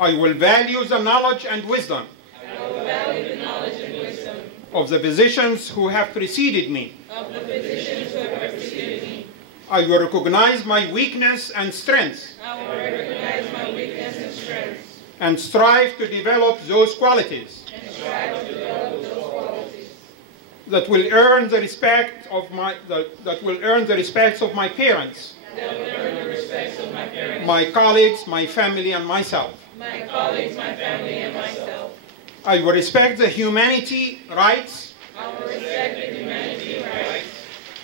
I will value the knowledge and wisdom of the physicians who have preceded me. I will recognize my weakness and strengths. And strive to develop those qualities that will earn the respect of my parents, my colleagues, my family, and myself. I will respect the humanity rights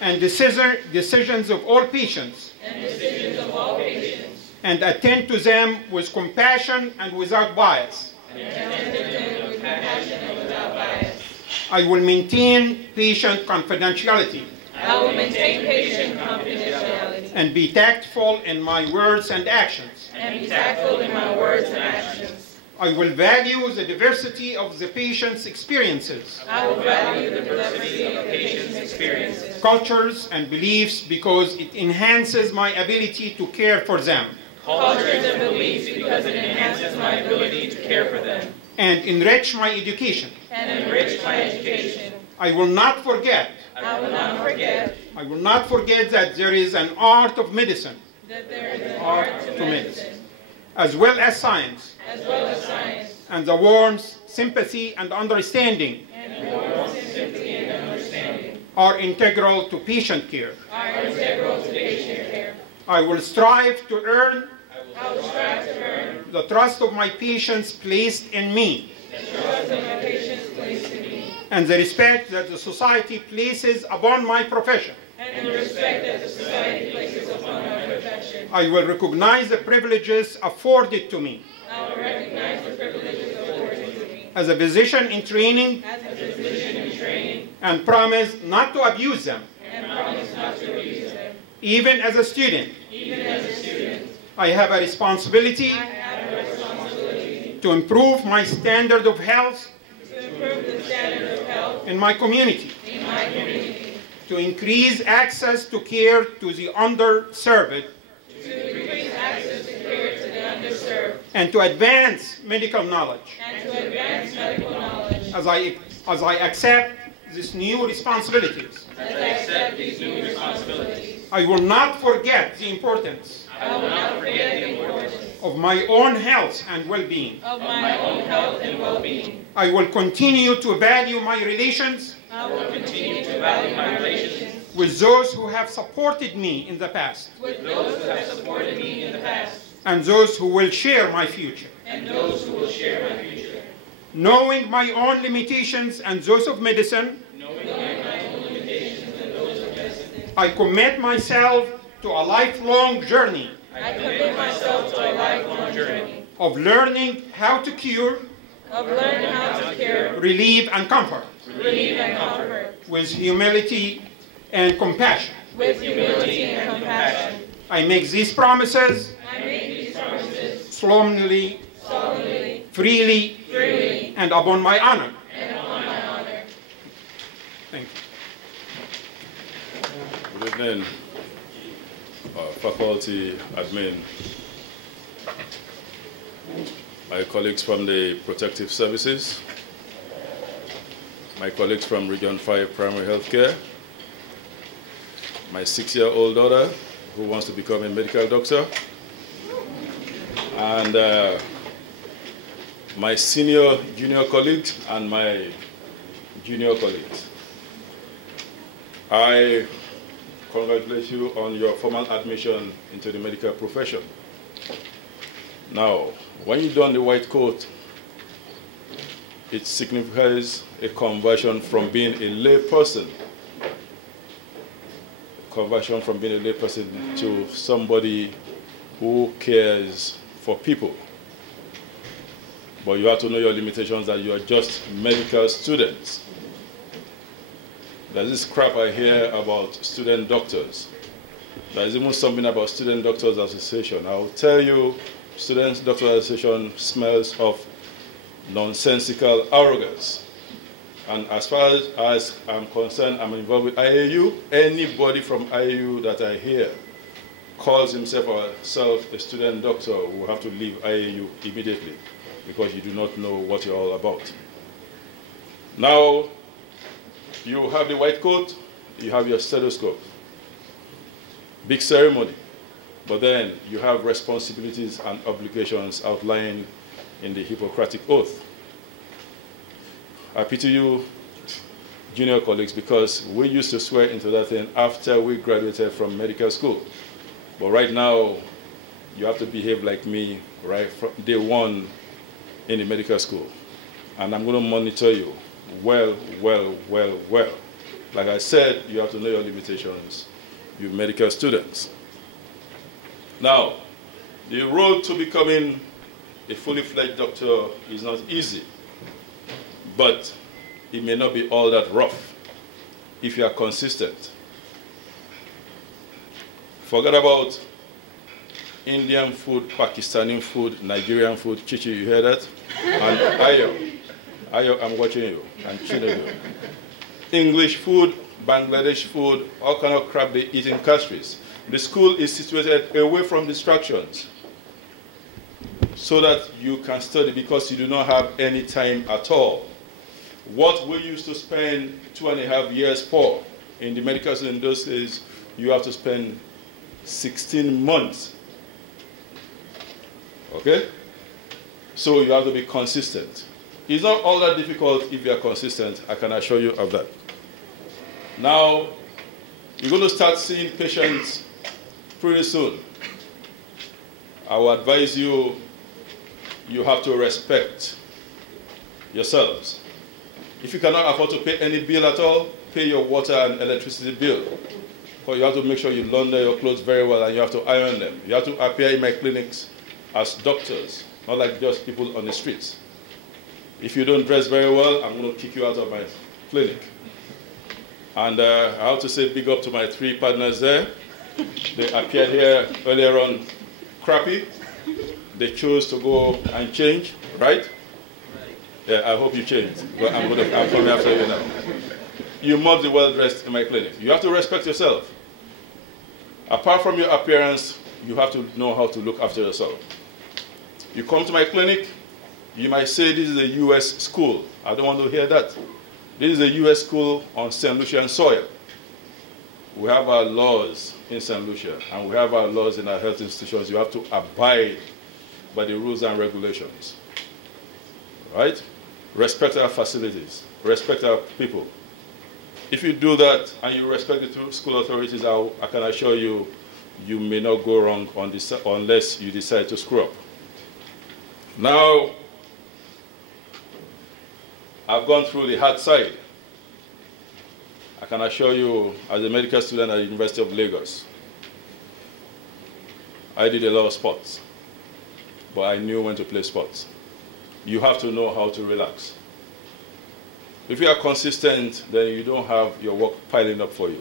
and decisions of all patients, and attend to them with compassion and without bias. I will maintain patient confidentiality. And be tactful in my words and actions. I will value the diversity of the patient's experiences. Cultures and beliefs, because it enhances my ability to care for them. And enrich my education. I will not forget that there is an art of medicine. As well as science. And the warmth, sympathy, and understanding are integral to patient care. I will strive to earn the trust of my patients placed in me, and the respect that the society places upon my profession. I will recognize the privileges afforded to me as a physician in training, and promise not to abuse them. Even as a student, I have a responsibility to improve my standard of health in my community, to increase access to care to the underserved, and to advance medical knowledge. As I accept these new responsibilities, I will not forget the importance of my own health and well-being. I will continue to value my relations with those who have supported me in the past, and those who will share my future. Knowing my own limitations and those of medicine, I commit myself to a lifelong journey of learning how to cure, relieve, and comfort with humility and compassion. I make these promises solemnly, freely, and upon my honor. Thank you. Good evening, faculty, admin, my colleagues from the protective services, my colleagues from Region 5 Primary Healthcare, my 6-year-old daughter who wants to become a medical doctor, and my junior colleagues and my junior colleagues. I congratulate you on your formal admission into the medical profession. Now, when you don the white coat, it signifies a conversion from being a lay person, to somebody who cares for people. But you have to know your limitations, that you are just medical students. There's this crap I hear about student doctors. There's even something about Student Doctors Association. I will tell you, Student Doctors Association smells of nonsensical arrogance. And as far as I'm concerned, I'm involved with IAU. Anybody from IAU that I hear calls himself or herself a student doctor will have to leave IAU immediately because you do not know what you're all about. Now, you have the white coat, you have your stethoscope. Big ceremony. But then you have responsibilities and obligations outlined in the Hippocratic Oath. I pity you, junior colleagues, because we used to swear into that thing after we graduated from medical school. But right now, you have to behave like me right from day one in the medical school. And I'm going to monitor you well. Like I said, you have to know your limitations, you medical students. Now, the road to becoming a fully fledged doctor is not easy, but it may not be all that rough if you are consistent. Forget about Indian food, Pakistani food, Nigerian food. Chichi, you hear that? And Ayo, I'm watching you. And Chinedu. English food, Bangladesh food, all kind of crap they eat in countries. The school is situated away from distractions so that you can study because you do not have any time at all. What we used to spend 2.5 years for in the medical school in those days, you have to spend 16 months. Okay? So you have to be consistent. It's not all that difficult if you are consistent, I can assure you of that. Now, you're going to start seeing patients pretty soon. I will advise you, you have to respect yourselves. If you cannot afford to pay any bill at all, pay your water and electricity bill. Because you have to make sure you launder your clothes very well and you have to iron them. You have to appear in my clinics as doctors, not like just people on the streets. If you don't dress very well, I'm going to kick you out of my clinic. And I have to say big up to my 3 partners there. They appeared here earlier on crappy. They chose to go and change, right? Yeah, I hope you changed. But I'm coming after you now. You must be well dressed in my clinic. You have to respect yourself. Apart from your appearance, you have to know how to look after yourself. You come to my clinic, you might say this is a US school. I don't want to hear that. This is a US school on St. Lucian soil. We have our laws in St. Lucia, and we have our laws in our health institutions. You have to abide by the rules and regulations. Right? Respect our facilities. Respect our people. If you do that and you respect the school authorities, I can assure you, you may not go wrong on this unless you decide to screw up. Now, I've gone through the hard side. I can assure you, as a medical student at the University of Lagos, I did a lot of sports, but I knew when to play sports. You have to know how to relax. If you are consistent, then you don't have your work piling up for you.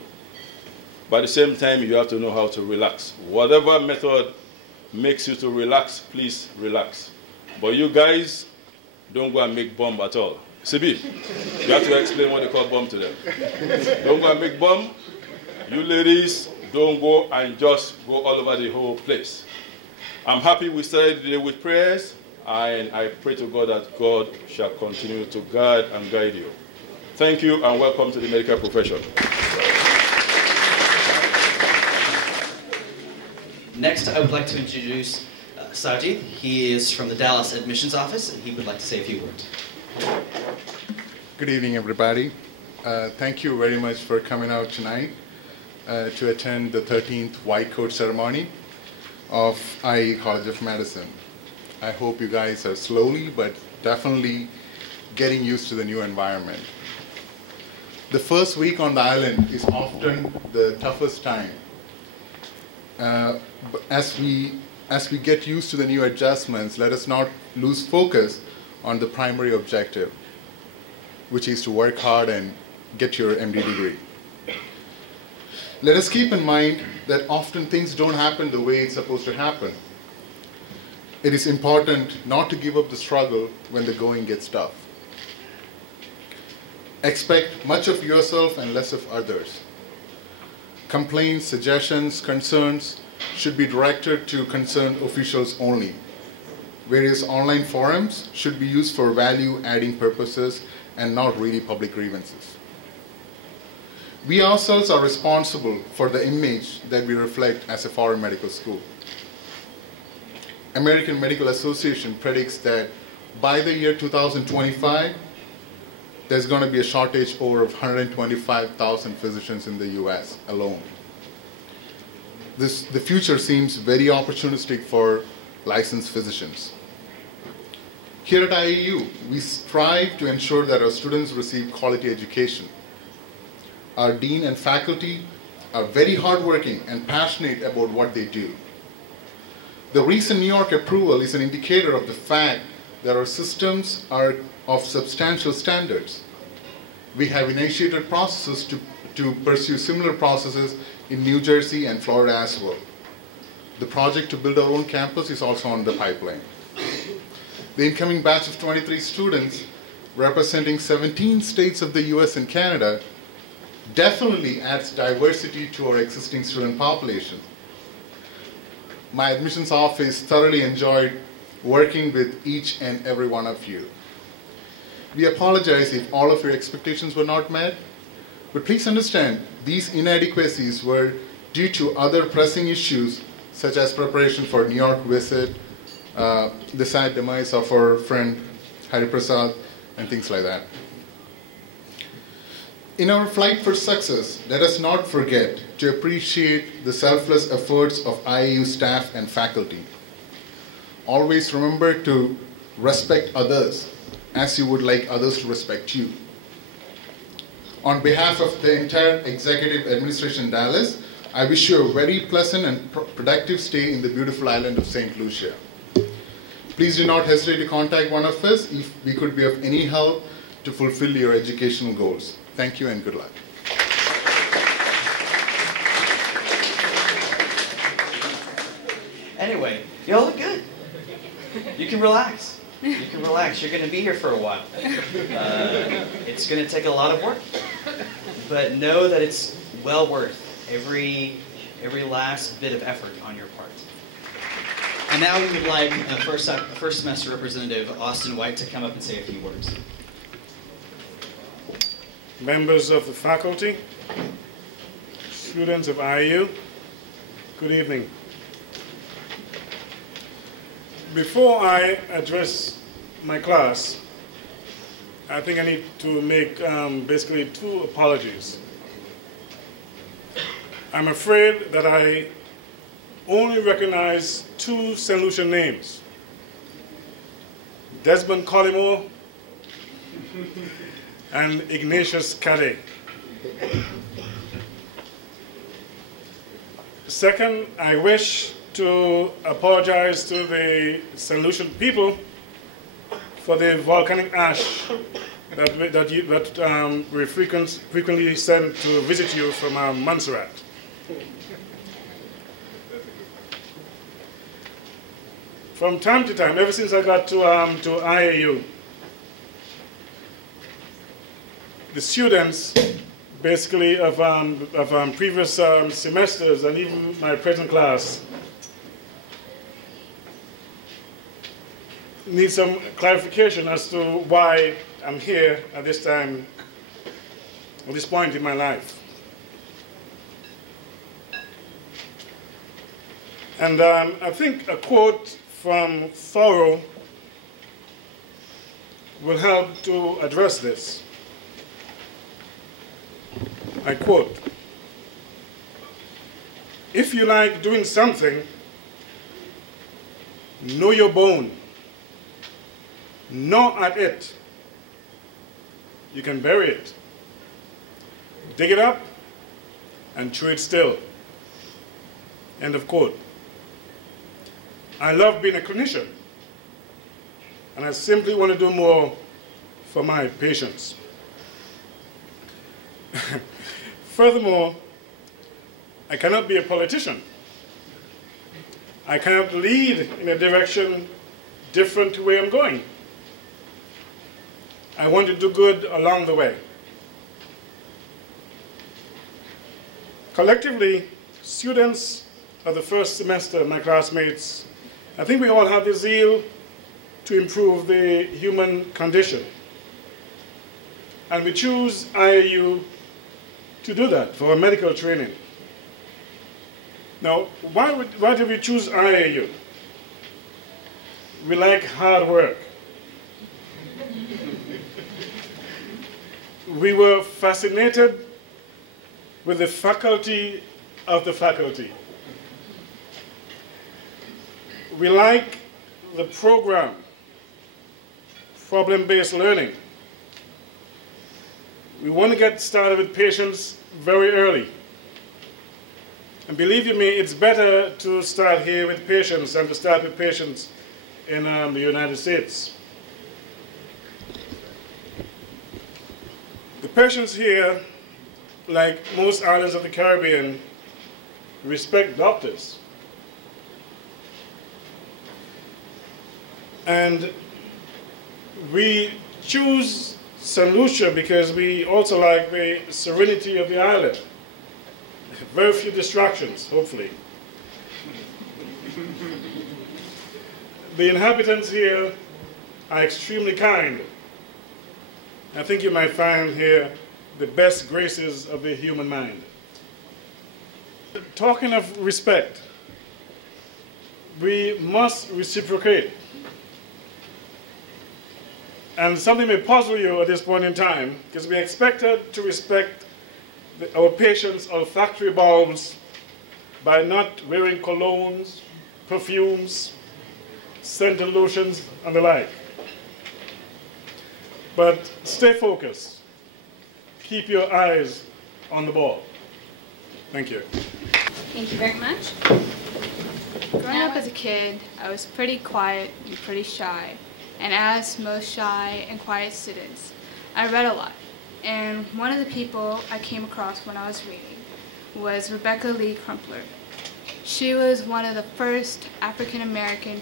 But at the same time, you have to know how to relax. Whatever method makes you to relax, please relax. But you guys, don't go and make bomb at all. Sibi, you have to explain what they call bomb to them. Don't go and make bomb. You ladies, don't go and just go all over the whole place. I'm happy we started the day with prayers, and I pray to God that God shall continue to guard and guide you. Thank you, and welcome to the medical profession. Next, I would like to introduce Sajid. He is from the Dallas Admissions Office, and he would like to say a few words. Good evening, everybody. Thank you very much for coming out tonight to attend the 13th White Coat ceremony of IAU College of Medicine. I hope you guys are slowly but definitely getting used to the new environment. The first week on the island is often the toughest time. As we get used to the new adjustments, let us not lose focus on the primary objective, which is to work hard and get your MD degree. Let us keep in mind that often things don't happen the way it's supposed to happen. It is important not to give up the struggle when the going gets tough. Expect much of yourself and less of others. Complaints, suggestions, concerns should be directed to concerned officials only. Various online forums should be used for value-adding purposes and not really public grievances. We ourselves are responsible for the image that we reflect as a foreign medical school. American Medical Association predicts that by the year 2025, there's going to be a shortage over of 125,000 physicians in the US alone. The future seems very opportunistic for licensed physicians. Here at IAU, we strive to ensure that our students receive quality education. Our dean and faculty are very hardworking and passionate about what they do. The recent New York approval is an indicator of the fact that our systems are of substantial standards. We have initiated processes to pursue similar processes in New Jersey and Florida as well. The project to build our own campus is also on the pipeline. The incoming batch of 23 students representing 17 states of the US and Canada definitely adds diversity to our existing student population. My admissions office thoroughly enjoyed working with each and every one of you. We apologize if all of your expectations were not met, but please understand these inadequacies were due to other pressing issues such as preparation for New York visit, the sad demise of our friend Hari Prasad, and things like that. In our flight for success, let us not forget to appreciate the selfless efforts of IAU staff and faculty. Always remember to respect others as you would like others to respect you. On behalf of the entire executive administration in Dallas, I wish you a very pleasant and productive stay in the beautiful island of St. Lucia. Please do not hesitate to contact one of us if we could be of any help to fulfill your educational goals. Thank you and good luck. Anyway, y'all look good. You can relax. You can relax. You're going to be here for a while. It's going to take a lot of work. But know that it's well worth every last bit of effort on your part. And now we would like first semester representative Austin White to come up and say a few words. Members of the faculty, students of IAU, good evening. Before I address my class, I think I need to make basically two apologies. I'm afraid that I only recognize two St. Lucian names, Desmond Collymore and Ignatius Cadet. Second, I wish to apologize to the St. Lucian people for the volcanic ash that we frequently send to visit you from Montserrat. From time to time, ever since I got to IAU, the students, basically of previous semesters and even my present class, need some clarification as to why I'm here at this time, at this point in my life. And I think a quote from Thoreau will help to address this. I quote, "If you like doing something, know your bone, gnaw at it. You can bury it. Dig it up and chew it still." End of quote. I love being a clinician, and I simply want to do more for my patients. Furthermore, I cannot be a politician. I cannot lead in a direction different to where I'm going. I want to do good along the way. Collectively, students of the first semester, my classmates, I think we all have the zeal to improve the human condition. And we choose IAU to do that for our medical training. Now, why did we choose IAU? We like hard work. We were fascinated with the faculty of the faculty. We like the program, problem-based learning. We want to get started with patients very early. And believe you me, it's better to start here with patients than to start with patients in the United States. The patients here, like most islands of the Caribbean, respect doctors. And we choose St. Lucia because we also like the serenity of the island. Very few distractions, hopefully. The inhabitants here are extremely kind. I think you might find here the best graces of the human mind. Talking of respect, we must reciprocate. And something may puzzle you at this point in time, because we expected to respect our patients' olfactory bulbs by not wearing colognes, perfumes, scented lotions, and the like. But stay focused. Keep your eyes on the ball. Thank you. Thank you very much. Growing up as a kid, I was pretty quiet and pretty shy. And as most shy and quiet students, I read a lot. And one of the people I came across when I was reading was Rebecca Lee Crumpler. She was one of the first African-American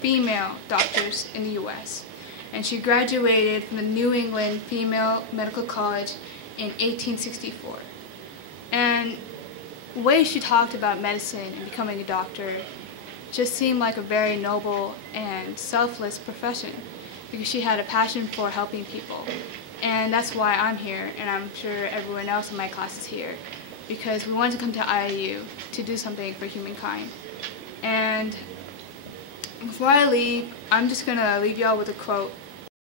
female doctors in the U.S. And she graduated from the New England Female Medical College in 1864. And the way she talked about medicine and becoming a doctor just seemed like a very noble and selfless profession, because she had a passion for helping people. And that's why I'm here, and I'm sure everyone else in my class is here, because we wanted to come to IAU to do something for humankind. And before I leave, I'm just going to leave y'all with a quote